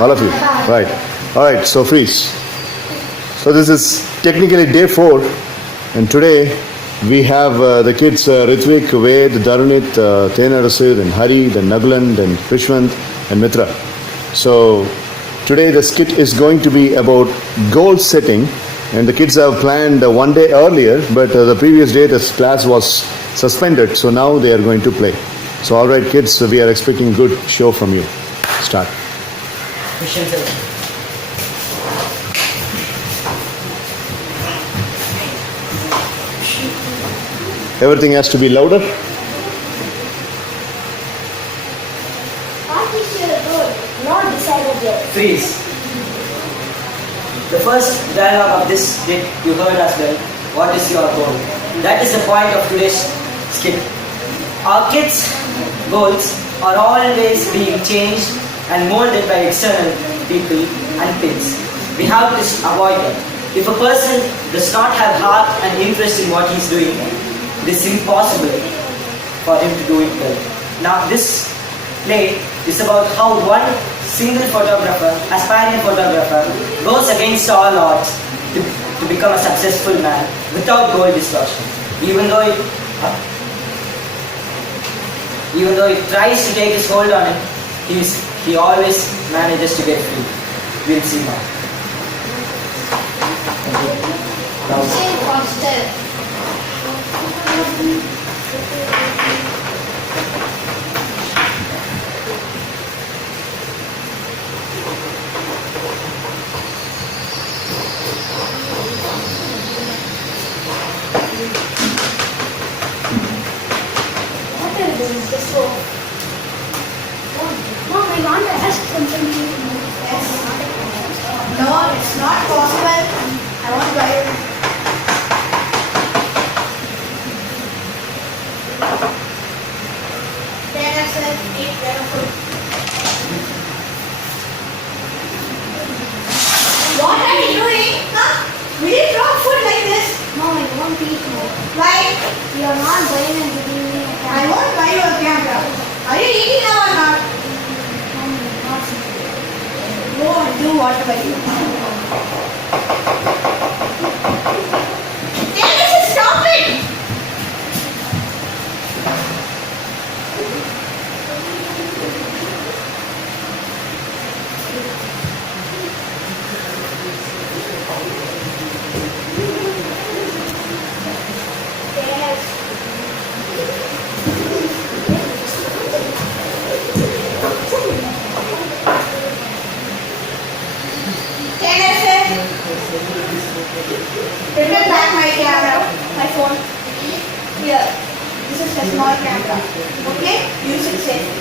All of you. Right. All right. So freeze. So this is technically day 4, and today we have the kids Ritvik, Ved, Darunit, Tena Rasid, and Hari, then Naguland, and Krishwant, and Mitra. So today the skit is going to be about goal setting, and the kids have planned one day earlier, but the previous day this class was suspended, so now they are going to play. So all right, kids, we are expecting a good show from you. Start. Everything has to be louder. What is your goal? Not decided yet. Freeze. The first dialogue of this bit you heard as well. What is your goal? That is the point of today's skit. Our kids' goals are always being changed and molded by external people and things. We have to avoid that. If a person does not have heart and interest in what he is doing, it is impossible for him to do it well. Now this play is about how one single photographer, aspiring photographer, goes against all odds to become a successful man without goal distortion. Even though he tries to take his hold on it, he always manages to get free. We'll see now. Say faster. What is this? So, Mom, I want to ask something. Yes. No, it's not possible. I want to buy it. Taylor said, eat better food. What are you doing? Huh? Will you drop food like this? No, I won't eat more. Why? You are not buying and giving me a camera. I won't buy you a camera. Are you eating now or not? Go and do whatever you want. Taylor said, stop it! Return back my camera, my phone. Here, this is a small camera. Okay, use it safely.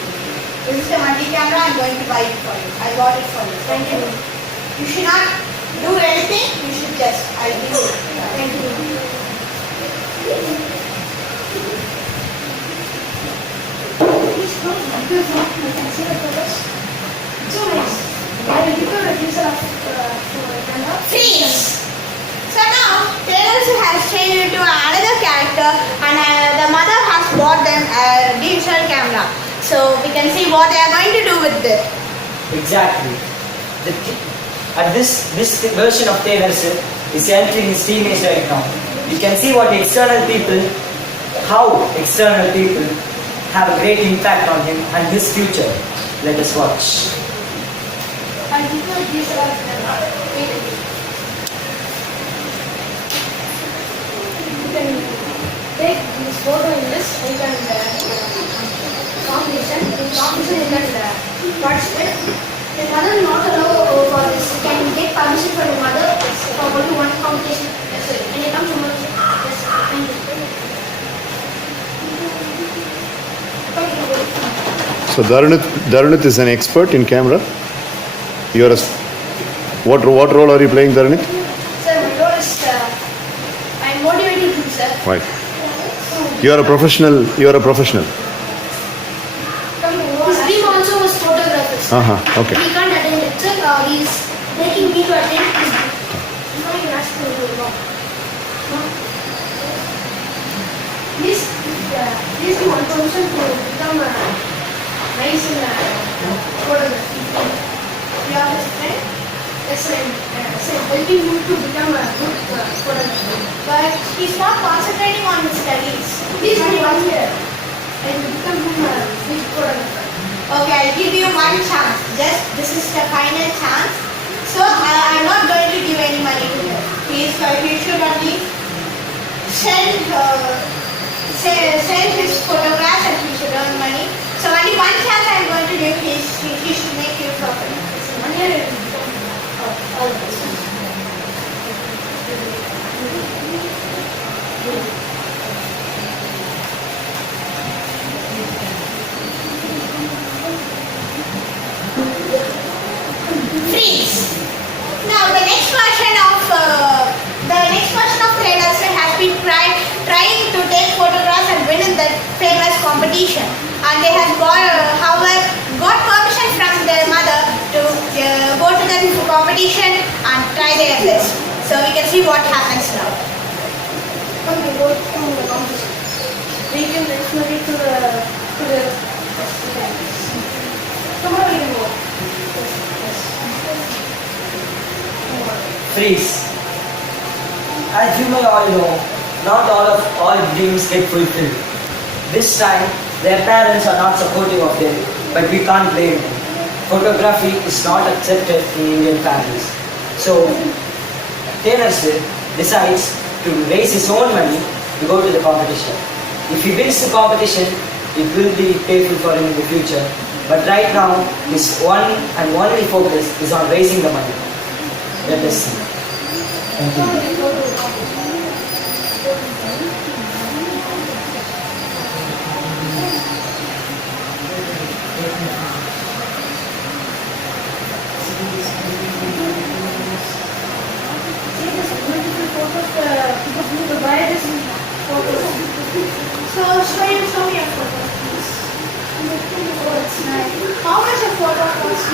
This is a multi camera. I'm going to buy it for you. I bought it for you. Thank you. You should not do anything. You should just. I'll give you. Thank you. Please come. Good. I can see the photos. So nice. I will give you a user of camera. Freeze. So now, Taylor has changed into another character, and the mother has bought them a digital camera. So we can see what they are going to do with it. Exactly. This version of Taylor is entering his teenage right now. You can see how external people have a great impact on him and his future. Let us watch. And people these are you can take this photo in this, you can competition. In competition you can participate. The mother will not allow for this. You can get permission from the mother for only one competition. Yes, sir. And you come to mother. Yes, thank you. So Darunit is an expert in camera. What role are you playing, Darunit? Sir, my role is I'm motivating him, sir. Right. You are a professional. His dream also was photography. Okay. He can't attend it, sir. He's making me to attend his dream. No, you ask to do no. Please give one permission to become nice in photography. wanting him to become a good photographer. But he's not concentrating on his studies. Please give me 1 year. I will become him a big photographer. Okay, I'll give you one chance. Just this is the final chance. So I'm not going to give any money to him. He should only send his photographs and he should earn money. So only one chance I'm going to give. He should make use of it. So 1 year it will become all this. Freeze. Now the next version of Trailers has been trying to take photographs and win in that famous competition, and they have got permission from their mother to go to the competition and try their best. So we can see what happens now. Come to go to the competition. We can refer to the tomorrow we can go. Freeze. As you may all know, not all dreams get fulfilled. This time, their parents are not supportive of them, but we can't blame them. Photography is not accepted in Indian families. So, Taylor decides to raise his own money to go to the competition. If he wins the competition, it will be painful for him in the future. But right now, his one and only focus is on raising the money. Let us see. Thank you. So show me your photo, please. Oh, it's nice. How much a photo costs?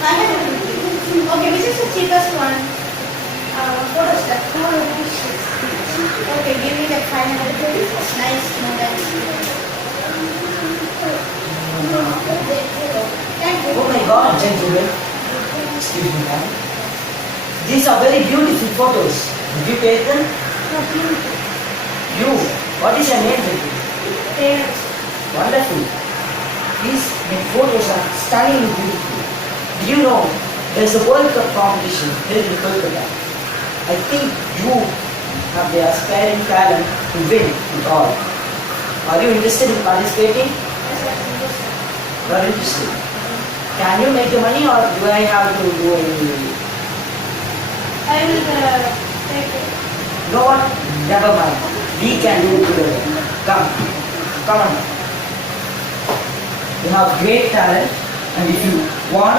500 rupees. Okay, which is the cheapest one? Photo stuff. 200 rupees. Okay, give me that 500 rupees. It's nice. No thanks. Thank you. Oh my God, gentlemen. Excuse me, ma'am. These are very beautiful photos. Did you take them? You. What is your name, gentlemen? Yes. Wonderful. These photos are stunningly beautiful. Do you know there's a World Cup competition held in Kolkata? I think you have the aspiring talent to win it all. Are you interested in participating? You are interested. Can you make the money or do I have to do any? I will take it. No one? Never mind. We can do it together. Come on. You have great talent and if you want,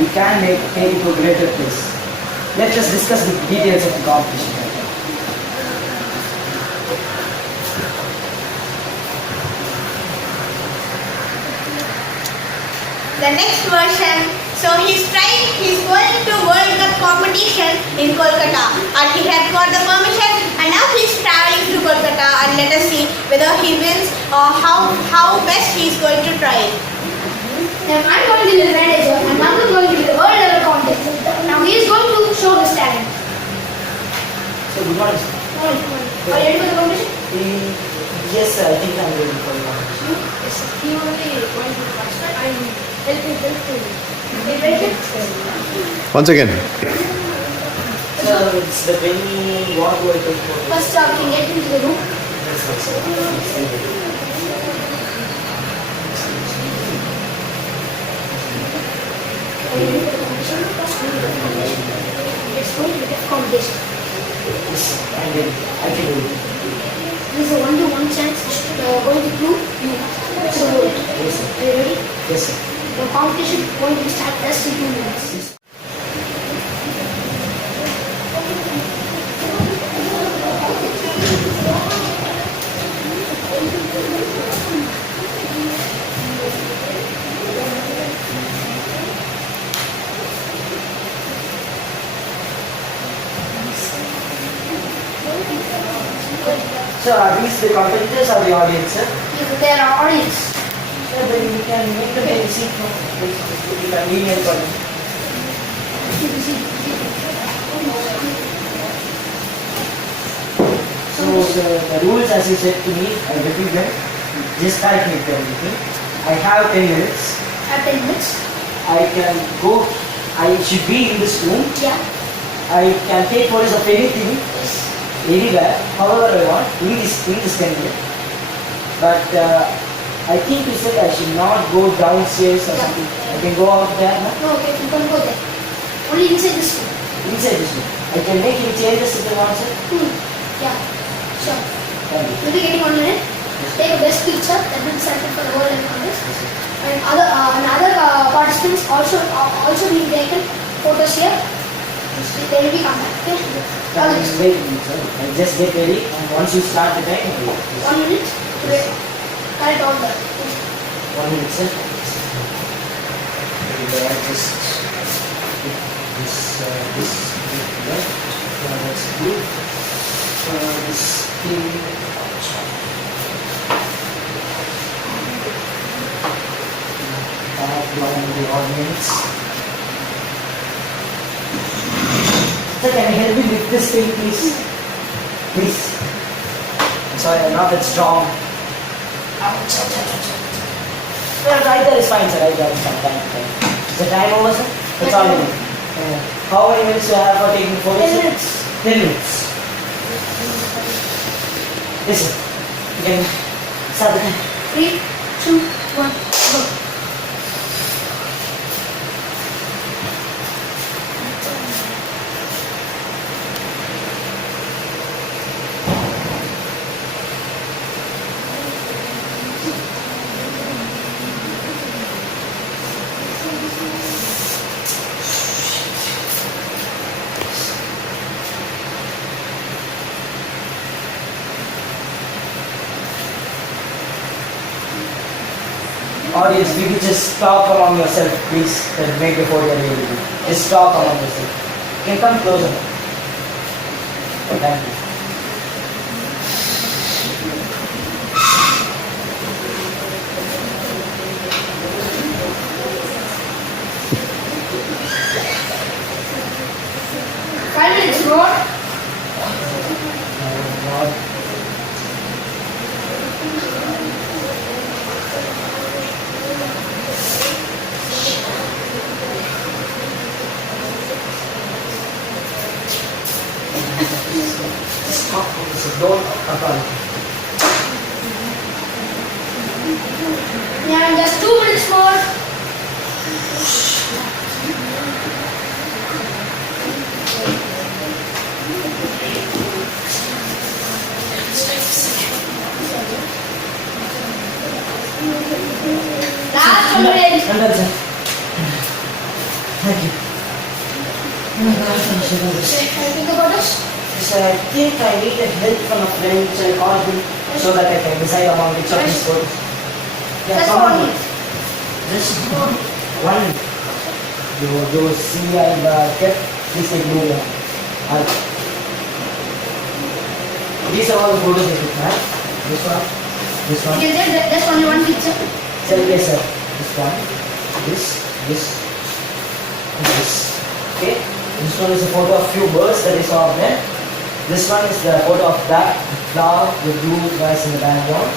you can take it to a greater place. Let us discuss the details of the competition. The next version, so he's going to World Cup competition in Kolkata and he has got the permission and now he's traveling to Kolkata and let us see whether he wins or how best he's going to try it. I'm going to the manager and I'm going to the world level contest. Now he is going to show his talent. So good morning. Are you ready for the competition? Yes, sir, I think I'm ready for the competition. Yes, sir. He only going to participate and help to get ready. Once again. Sir, it's the very what do I take for this? First, can get into the room. Yes, sir. It's going to be a competition. Yes, I'm ready. I can do it. This is a one-to-one chance going to prove you. So, Yes, sir. are you ready? Yes, sir. The competition is going to start just in 2 minutes. Yes. So are these the competitors or the audience, sir? There are audience. Sir, then we can make the baby seat for it would be convenient for you. So the rules, as you said to me, I repeat them. Just calculate them with me. I have 10 minutes. At 10 minutes. I can go. I should be in this room. Yeah. I can take photos of anything, Yes. anywhere, however I want. In this 10 minutes. But I think you said I should not go downstairs or Yeah. something. I can go out there. No? No, okay, you can go there. Only inside this room. Inside this room. I can make any changes if I want, sir. Yeah. Sure. Thank you. You'll be getting 1 minute. Take a best picture that will be selected for the whole and Congress. And other participants also being taken photos here. They will be coming. Okay. All the best. Wait a minute, sir. I'll just get ready. And once you start the time, I'll wait. 1 minute. Wait. Correct all the. 1 minute, sir. Just this left. That's blue. This thing. Background the audience. Sir, can you help me with this thing, please? Please. I'm sorry, I'm not that strong. Well, right there is fine, sir. Right there is fine. Fine. Is the time over, sir? That's all I need. How many minutes do you have for taking photos? 10 minutes. 10 minutes. Yes, sir. You can start the time. 3, 2, 1, go. Audience, you can just talk among yourself, please. That make the photo really good. Just talk among yourself. You can come closer. Thank you. Five minutes more. Stop. Don't apologize. Yeah, just 2 minutes more. Last 1 minute. I'm done, sir. Thank you. Oh my God, I'm so nervous. Can you take the photos? So I think I needed help from a friend, so I called him so that I can decide among which of these photos. Yeah, Just come on. 1 minute. Just one. जो see I kept, please take blue one. These are all the photos I took, right? This one, this one. You can take just only one picture. Sir, yes, sir. This one, this, and this. Okay. This one is a photo of few birds that I saw up there. This one is the photo of that flower with blue guys in the background.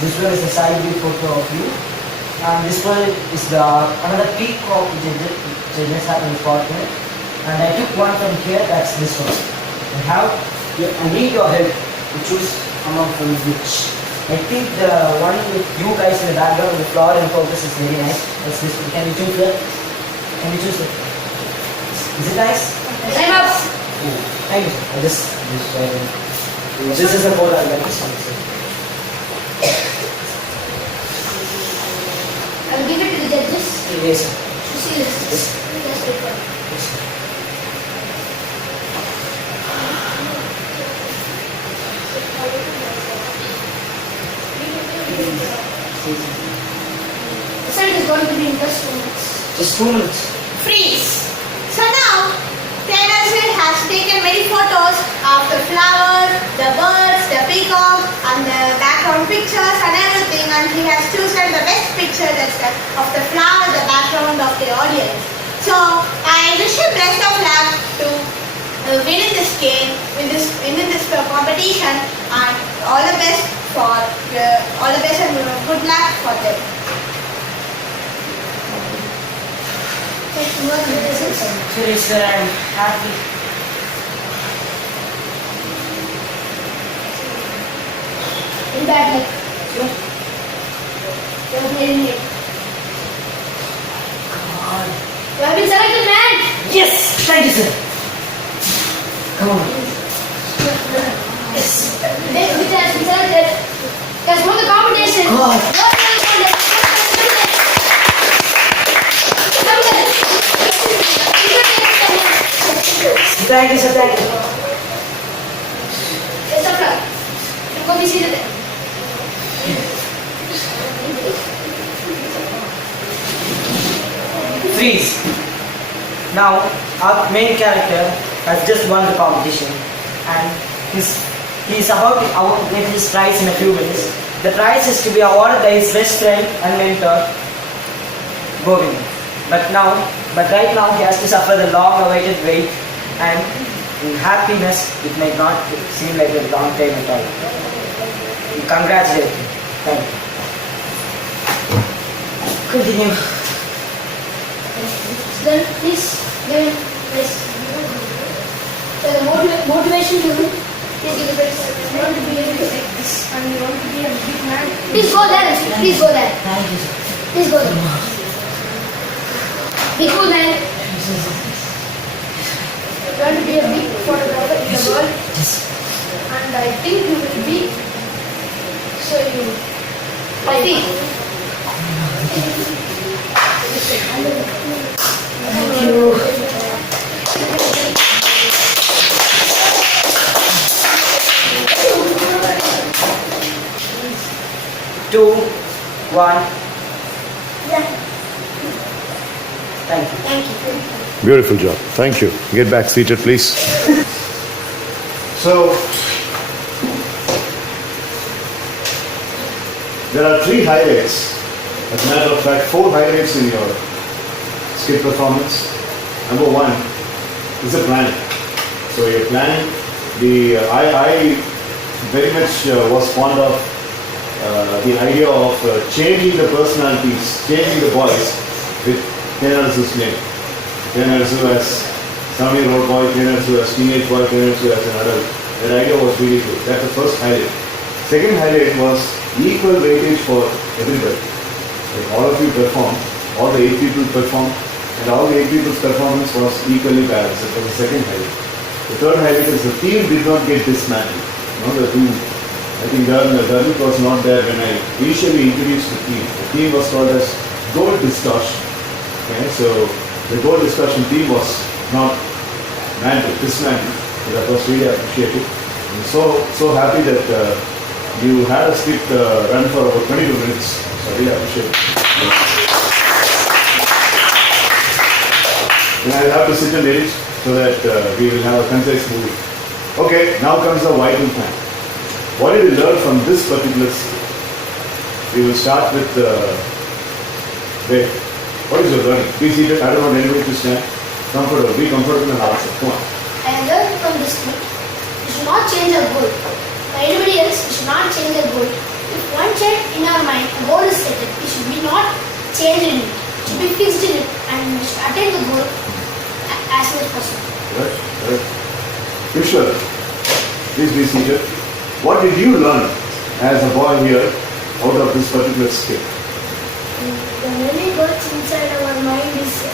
This one is the side view photo of you. And this one is the another peacock which I just happened to spot here. And I took one from here, that's this one. I need your help to choose among from which. I think the one with you guys in the background with the flower in focus is very nice. That's this one. Can you choose that? Can you choose it? Is it nice? Time up. Thank you. This is the photo I got this one. I will give it to the judges Yes, sir. to see this. Just wait for it. The sun is going to be in just 2 minutes. Just 2 minutes. Freeze. So now, Taylor Swift has taken many photos of the flowers, the birds, the peacock, and the background pictures and everything, and he has chosen the best picture that of the flower in the background of the audience. So I wish you best of luck to win in this game, win in this competition, and all the best and good luck for them. Actually, sir, I'm happy. In bad luck. You're playing it. God. You have been selected, man. Yes! Thank you, sir. Come on. Yes. Which has been selected. Has won the competition. God. Thank you, sir. Thank you. Best of luck. Go be seated. Freeze. Now, our main character has just won the competition and he's about to get his prize in a few minutes. The prize is to be awarded by his best friend and mentor, Govind. But right now he has to suffer the long-awaited wait, and in happiness it may not seem like a long time at all. We congratulate him. Thank you. Continue. Then please give him this. So the motivation to him. Please give it. You want to be able to take this and you want to be a big man. Please go there. Please go there. Thank you, sir. Please go there. Be cool, man. You want to be a big photographer in the world. And I think you will be. So you. I think. Thank you. 2, 1. Yeah. Thank you. Thank you. Beautiful job. Thank you. Get back seated, please. So, there are 3 highlights. As a matter of fact, 4 highlights in your skit performance. Number 1 is the planning. So you're planning. I very much was fond of the idea of changing the personalities, changing the boys with Tenarsu's name. Tenarsu as 7-year-old boy, Tenarsu as teenage boy, Tenarsu as an adult. That idea was really good. That's the first highlight. Second highlight was equal weightage for everybody. Like all of you performed, all the 8 people performed, and all the 8 people's performance was equally balanced. That was the second highlight. The third highlight is the team did not get dismantled. I think Darnik was not there when I initially introduced the team. The team was called as Gold Distortion. Okay, so the Gold Distortion team was not dismantled. So that was really appreciated. I'm so happy that you had a skit run for about 22 minutes. So I really appreciate it. And I'll have to sit and edit so that we will have a concise movie. Okay, now comes the vital plan. What did we learn from this particular skit? We will start with Ved. What is your learning? Be seated. I don't want anybody to stand. Comfortable. Be comfortable and answer. Come on. I learned from this skit, we should not change our goal. For anybody else, we should not change our goal. If one child in our mind, a goal is set, we should be not changing it. We should be fixed in it and we should attain the goal as soon as possible. Right. Vishal, please be seated. What did you learn as a boy here out of this particular skit? The many goals inside our mind is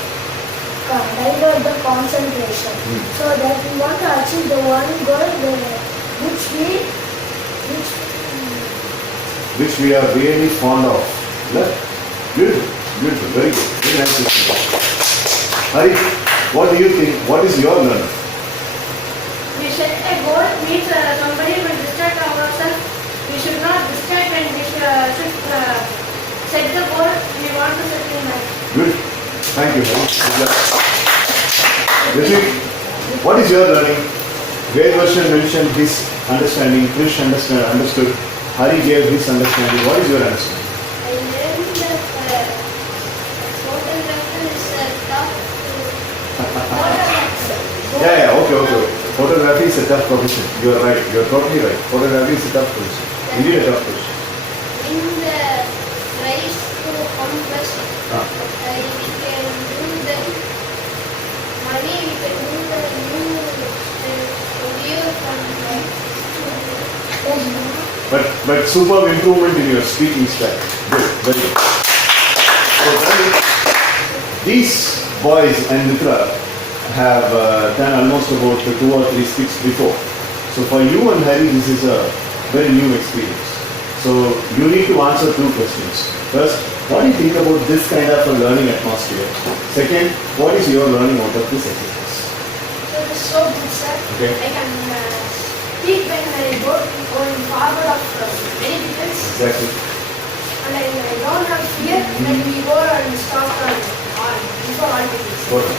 divert the concentration. So that we want to achieve the one goal Which we are really fond of. Look, beautiful, very good. Very nice to see. Hari, what do you think? What is your learning? we set a goal means somebody will distract ourselves. We should not distract and we should set the goal we want to set in mind. Good. Thank you. Ritik, what is your learning? Ved Varshan mentioned his understanding, Krish understood, Hari gave his understanding. What is your understanding? I learned that tough profession. You are right. You are totally right. Photography is a tough profession. You need a tough profession. In the race to conquest, Ah. we can do the money, we can do the new audio from But superb improvement in your speaking style. Good, very good. So these boys and Mitra have done almost about 2 or 3 skits before. So for you and Harry, this is a very new experience. So you need to answer 2 questions. First, what do you think about this kind of a learning atmosphere? Second, what is your learning out of this exercise? So it is so good, sir. Okay. I can speak when I go going forward of many people. Exactly. And I don't have fear when we go and stop on before all people. Perfect.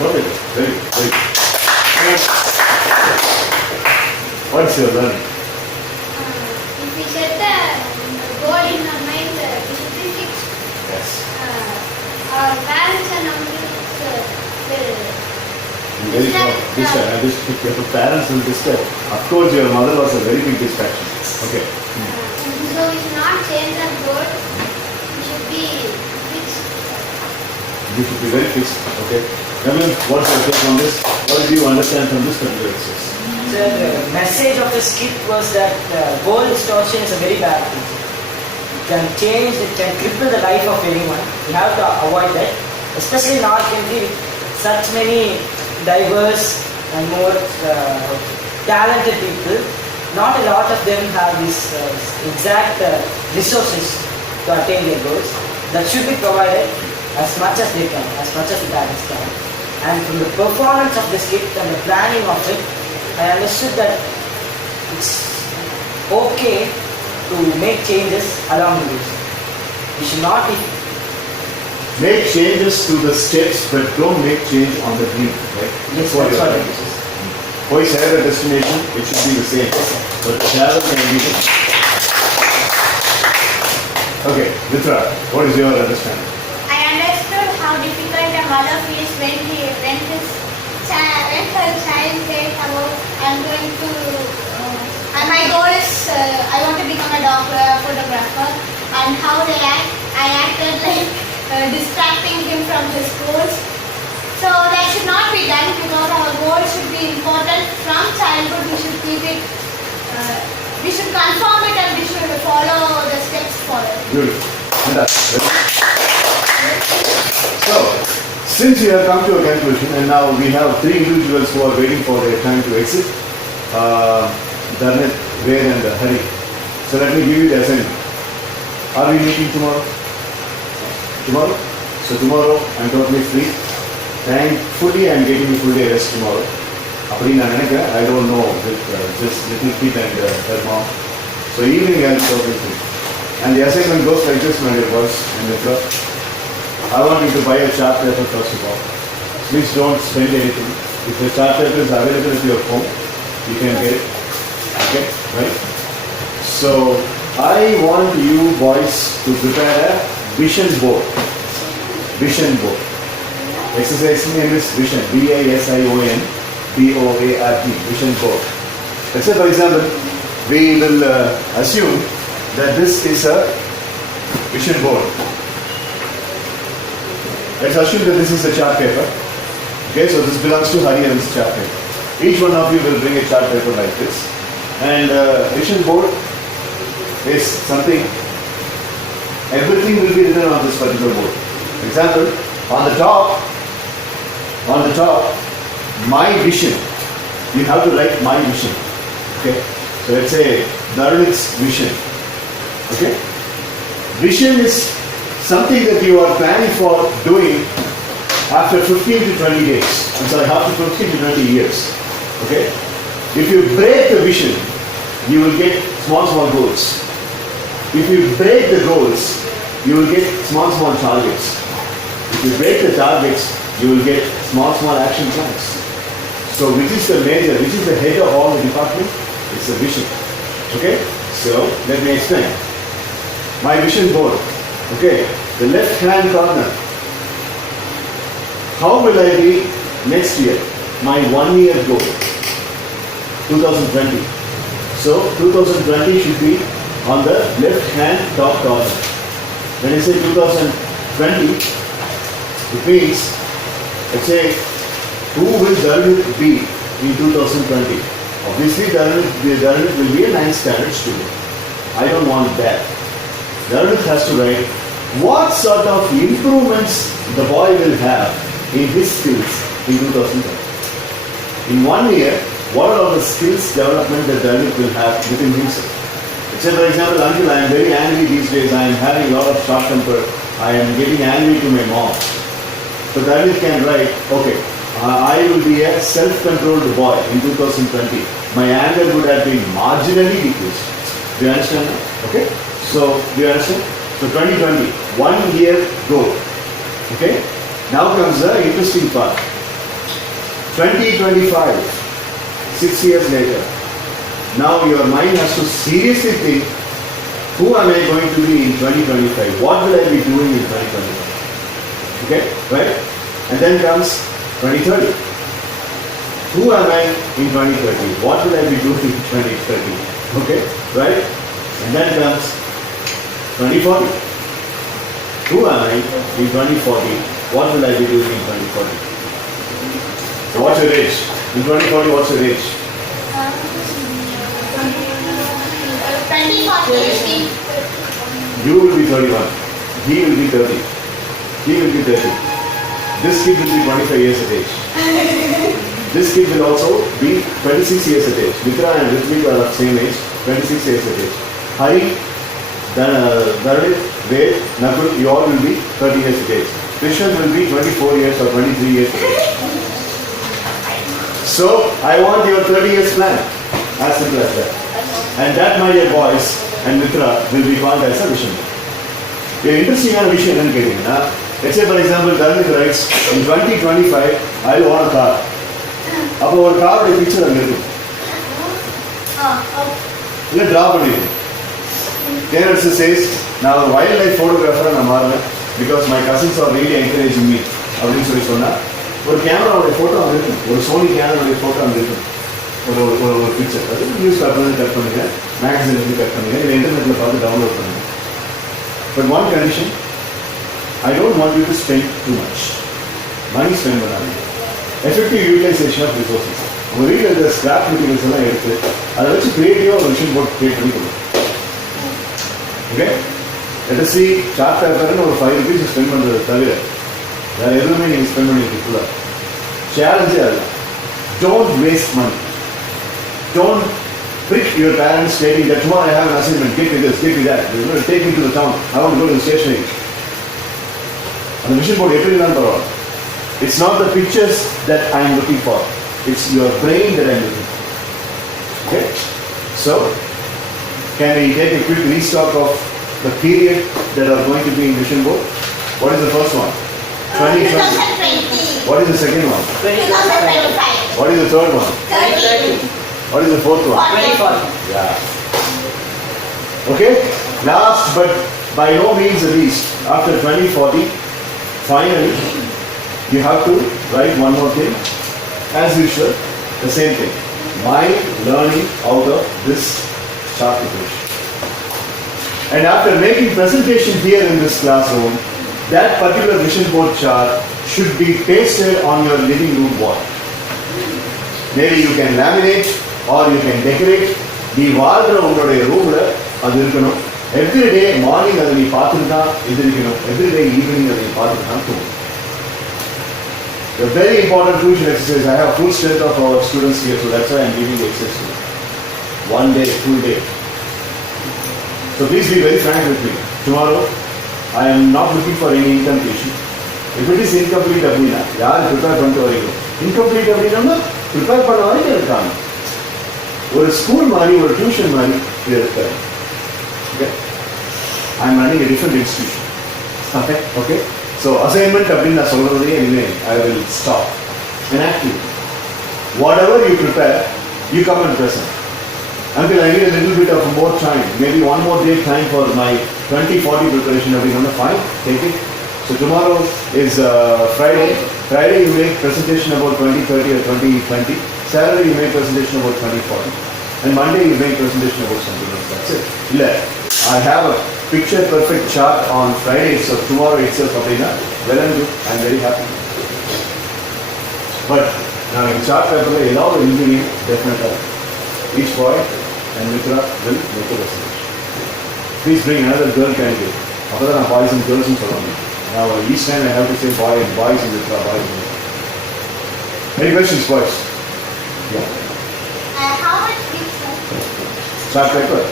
Very good. Very good. What is your learning? If we set a goal in our mind, we should be fixed. Yes. Our parents and uncles will Very good. If your parents will disturb. Of course, your mother was a very big distraction. Okay. so we should not change our goal. We should be fixed. You should be very fixed. Okay. Raman, what's your take on this? What did you understand from this particular exercise? So the message of the skit was that goal distortion is a very bad thing. It can change, it can cripple the life of anyone. We have to avoid that, especially in our country with such many diverse and more talented people. Not a lot of them have these exact resources to attain their goals. That should be provided as much as they can, as much as the parents can. And from the performance of the skit and the planning of it, I understood that it's okay to make changes along the way. We should not be. Make changes to the steps, but don't make change on the dream. Right? Yes, what that's you're what trying it to say. is. Boys have a destination, it should be the same. But the travel can be different. Okay, Mitra, what is your understanding? I understood how difficult a mother feels when her child says about I'm going to and my goal is I want to become a doctor, a photographer, and how I acted like distracting him from his goals. So that should not be done because our goal should be important from childhood. We should keep it. We should confirm it and we should follow the steps for it. Beautiful. So, since we have come to a conclusion and now we have 3 individuals who are waiting for their time to exit, Dharnet, Ved and Hari. So let me give you the assignment. Are we meeting tomorrow? Tomorrow? So tomorrow I'm totally free. Thankfully I'm getting a full day rest tomorrow. I don't know with just little kid and her mom. So evening I'll be totally free. And the assignment goes like this, my dear boys and Mitra. I want you to buy a chart paper first of all. Please don't spend anything. If the chart paper is available at your home, you can get it. Okay, right? So I want you boys to prepare a vision board. Vision board. Exercise name is vision. VISION BOARD. Vision board. Let's say, for example, we will assume that this is a vision board. Let's assume that this is a chart paper. Okay, so this belongs to Hari and this chart paper. Each one of you will bring a chart paper like this. And vision board is something, everything will be written on this particular board. For example, on the top, my vision. You have to write my vision. Okay, so let's say Darwin's vision. Okay, vision is something that you are planning for doing after 15 to 20 days. I'm sorry, after 15 to 20 years. Okay? If you break the vision, you will get small goals. If you break the goals, you will get small targets. If you break the targets, you will get small action plans. So which is the major, which is the head of all the department? It's the vision. Okay? So let me explain. My vision board. Okay, the left hand corner. How will I be next year? My 1 year goal. 2020. So 2020 should be on the left hand top corner. When I say 2020, it means, let's say, who will Dharanit be in 2020? Obviously, Dharanit will be a 9th standard student. I don't want that. Dharanit has to write what sort of improvements the boy will have in his skills in 2020. In 1 year, what are all the skills development that Dharanit will have within himself? Let's say, for example, uncle, I am very angry these days, I am having a lot of short temper, I am getting angry to my mom. So Dharanit can write, okay, I will be a self-controlled boy in 2020. My anger would have been marginally decreased. Do you understand now? Okay? So, do you understand? So 2020, 1 year goal. Okay? Now comes the interesting part. 2025, 6 years later. Now your mind has to seriously think, who am I going to be in 2025? What will I be doing in 2025? Okay? Right? And then comes 2030. Who am I in 2030? What will I be doing in 2030? Okay? Right? And then comes 2040. Who am I in 2040? What will I be doing in 2040? So what's your age? In 2040, what's your age? 2040. You will be 31. He will be 30. He will be 30. This kid will be 25 years of age. This kid will also be 26 years of age. Mitra and Ritvik are of same age, 26 years of age. Hari, Dharanit, Ved, Nakul, you all will be 30 years of age. Krishnan will be 24 years or 23 years of age. So, I want your 30 years plan. As simple as that. And that, my dear boys and Mitra, will be called as a vision. The interesting vision is getting. Let's say, for example, Dharanit writes, in 2025, I want a car. அப்போ ஒரு காரோட picture அங்கே இருக்கும் இல்லை draw பண்ணிருக்கேன். Terence says, நான் ஒரு wild life ஃபோட்டோகிராஃபராக நான் மாறுவேன் because my cousins are really encouraging me அப்படின்னு சொன்னால் ஒரு கேமராவுடைய ஃபோட்டோ அங்கே இருக்கும், ஒரு சோனி கேமராவுடைய ஃபோட்டோ அங்கே இருக்கும், ஒரு ஒரு ஒரு பிக்சர். அது நியூஸ் பேப்பர்லேருந்து கட் பண்ணுங்க, மேகசின்லேருந்து கட் பண்ணுங்க, இல்லை இன்டர்நெட்டில் பார்த்து டவுன்லோட் பண்ணுங்க. But one condition, I don't want you to spend too much. Money spend பண்ணாதீங்க. Effective utilization of resources. உங்கள் வீட்டில் இருக்கிற ஸ்கிராப் மெட்டீரியல்ஸ் எல்லாம் எடுத்து அதை வச்சு கிரியேட்டிவாக ஒரு விஷயம் போட்டு கிரியேட் பண்ணி கொடுங்க. Okay, let us see chart பேப்பர்னு ஒரு 5 rupees ஸ்பெண்ட் பண்ணுறது தவிர வேறு எதுவுமே நீங்கள் ஸ்பெண்ட் பண்ணிட்டு சேலஞ்சே அல்ல. Don't waste money. Don't prick your parents stating that tomorrow I have an assignment, get me this, get me that. You're going to take me to the town, I want to go to the stationery. அந்த vision board எப்படி இருந்தாலும் பரவாயில்ல. It's not the pictures that I am looking for. It's your brain that I am looking for. Okay? So, can we take a quick restock of the period that are going to be in vision board? What is the first one? 2020. What is the second one? 2025. What is the third one? 30. What is the fourth one? 2040. Yeah. Okay? Last but by no means the least, after 2040, finally, you have to write one more thing. As usual, the same thing. Mind learning out of this chart preparation. And after making presentation here in this classroom, that particular vision board chart should be pasted on your living room wall. Maybe you can laminate or you can decorate. நீ வாழ்கிற உங்களுடைய ரூம்ல அது இருக்கணும். Every day morning அதை நீ பார்த்துட்டு தான் எதிர்க்கணும். Every day evening அதை நீ பார்த்துட்டு தான் தூங்கணும். A very important crucial exercise. I have full strength of our students here, so that's why I am giving the exercise to them. 1 day, full day. So please be very frank with me. Tomorrow, I am not looking for any incompletion. If it is incomplete, அப்படின்னா யார் prepare பண்ணிட்டு வரீங்க? Incomplete அப்படின்னா prepare பண்ண வரைக்கும் இருக்காங்க. ஒரு school மாதிரி, ஒரு டியூஷன் மாதிரி இது இருக்காது. Okay? I am running a different institution. Okay? So assignment அப்படின்னு நான் சொல்றதே இனிமே I will stop. Inactive. Whatever you prepare, you come and present. Until I need a little bit of more time, maybe one more day time for my 2040 preparation. Everyone, fine, take it. So tomorrow is Friday. Friday you make presentation about 2030 or 2020. Saturday you make presentation about 30-40. And Monday you make presentation about something else. That's it. I have a picture perfect chart on Friday, so tomorrow itself, well and good. I'm very happy. But now in chart paper, allow the engineering definitely. Each boy and Mitra will make a presentation. Please bring another girl candidate. Other than boys and girls in Solomon. Now each time I have to say boy and boys and Mitra, boys and Mitra. Any questions, boys? Yeah. How much is that? Chart paper.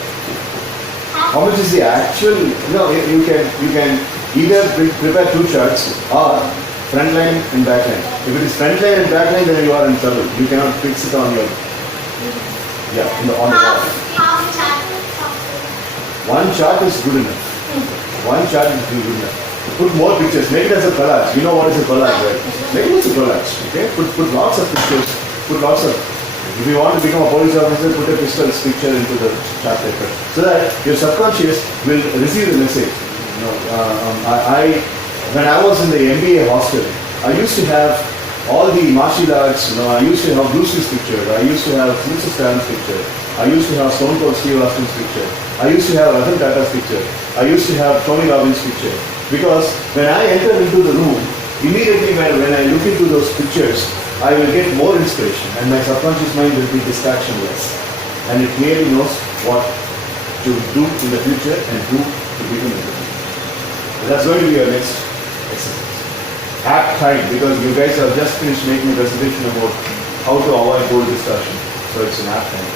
How much is the actual? You can either prepare two charts or front line and back line. If it is front line and back line, then you are in trouble. You cannot fix it on your on the wall. Half chart. One chart is good enough. One chart is good enough. Put more pictures. Make it as a collage. You know what is a collage, right? Make it as a collage. Okay. Put lots of pictures. Put lots of. If you want to become a police officer, put a pistol's picture into the chart paper so that your subconscious will receive the message. When I was in the MBA hostel, I used to have all the martial arts. I used to have Bruce Lee's picture. I used to have Mr. Stan's picture. I used to have Stone Cold Steve Austin's picture. I used to have Ratan Tata's picture. I used to have Tony Robbins' picture. Because when I enter into the room, immediately when I look into those pictures, I will get more inspiration and my subconscious mind will be distractionless. And it clearly knows what to do in the future and who to become in the future. That's going to be your next exercise. Apt time, because you guys have just finished making a presentation about how to avoid goal distortion. So it's an apt time.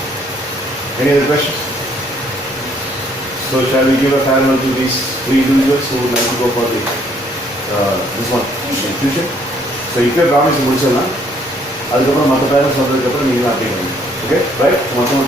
Any other questions? So shall we give a farewell to these three individuals who would like to go for the this one tuition? So if you promise to முடிச்சிடலாம் அதுக்கப்புறம் மற்ற parents வந்ததுக்கப்புறம் நீங்கள் தான் அப்படி பண்ணுங்க okay right மொத்தம்